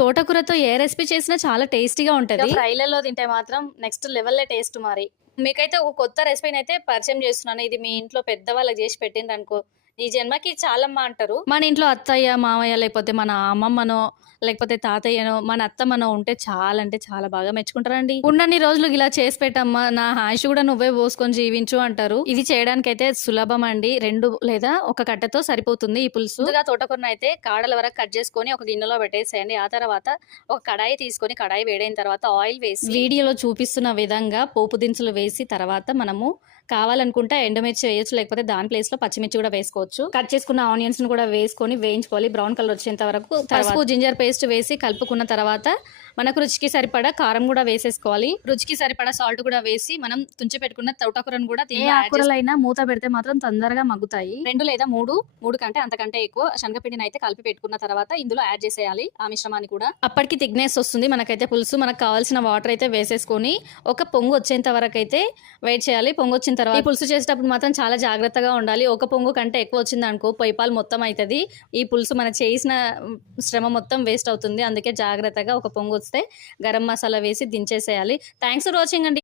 తోటకూరతో ఏ recipe చేసినా చాలా టేస్టీగా ఉంటది. ఫ్రైలలో తింటే మాత్రం నెక్స్ట్ లెవెల్లే టేస్ట్ మరి. మీకైతే ఒక కొత్త రెసిపీని అయితే పరిచయం చేస్తున్నాను. ఇది మీ ఇంట్లో పెద్దవాళ్ళకి చేసి పెట్టింది అనుకో. ఈ జన్మకి చాలమ్మ అంటారు. మన ఇంట్లో అత్తయ్య మామయ్య లేకపోతే మన అమ్మమ్మనో లేకపోతే తాతయ్యనో మన అత్తమ్మనో ఉంటే చాలా అంటే చాలా బాగా మెచ్చుకుంటారండి. ఉన్నన్ని రోజులు ఇలా చేసి పెట్టమ్మా నా హాష్ కూడా నువ్వే పోసుకొని జీవించు అంటారు. ఇది చేయడానికి అయితే సులభం అండి. రెండు లేదా ఒక కట్టతో సరిపోతుంది ఈ పులుసు. తోటకూరను అయితే కాడల వరకు కట్ చేసుకొని ఒక గిన్నెలో పెట్టేసేయండి. ఆ తర్వాత ఒక కడాయి తీసుకొని కడాయి వేడైన తర్వాత ఆయిల్ వేసి వీడియోలో చూపిస్తున్న విధంగా పోపు దినుసులు వేసి తర్వాత మనము కావాలనుకుంటే ఎండుమిర్చి వేయొచ్చు లేకపోతే దాని ప్లేస్లో పచ్చిమిర్చి కూడా వేసుకోవచ్చు. కట్ చేసుకున్న ఆనియన్స్ను కూడా వేసుకొని వేయించుకోవాలి. బ్రౌన్ కలర్ వచ్చేంత వరకు పసుపు జింజర్ పేస్ట్ వేసి కలుపుకున్న తర్వాత మనకు రుచికి సరిపడా కారం కూడా వేసేసుకోవాలి. రుచికి సరిపడా సాల్ట్ కూడా వేసి మనం తుంచి పెట్టుకున్న తోటకూరను కూడా. ఆకుకూరలైనా మూత పెడితే మాత్రం తొందరగా మగ్గుతాయి. రెండు లేదా మూడు మూడు కంటే అంతకంటే ఎక్కువ శనగపిండిని అయితే కలిపి పెట్టుకున్న తర్వాత ఇందులో యాడ్ చేసేయాలి ఆ మిశ్రమాన్ని కూడా. అప్పటికి థిక్నెస్ వస్తుంది. మనకైతే పులుసు మనకు కావాల్సిన వాటర్ అయితే వేసేసుకొని ఒక పొంగు వచ్చేంత వరకు అయితే వెయిట్ చేయాలి. పొంగు వచ్చిన తర్వాత ఈ పులుసు చేసేటప్పుడు మాత్రం చాలా జాగ్రత్తగా ఉండాలి. ఒక పొంగు కంటే ఎక్కువ వచ్చింది అనుకో పొయ్యిపాలు మొత్తం అవుతుంది ఈ పులుసు మన చేసిన శ్రమ మొత్తం వేస్ట్ అవుతుంది. అందుకే జాగ్రత్తగా ఒక పొంగు వస్తే గరం మసాలా వేసి దించేసేయాలి. థ్యాంక్స్ ఫర్ వాచింగ్ అండి.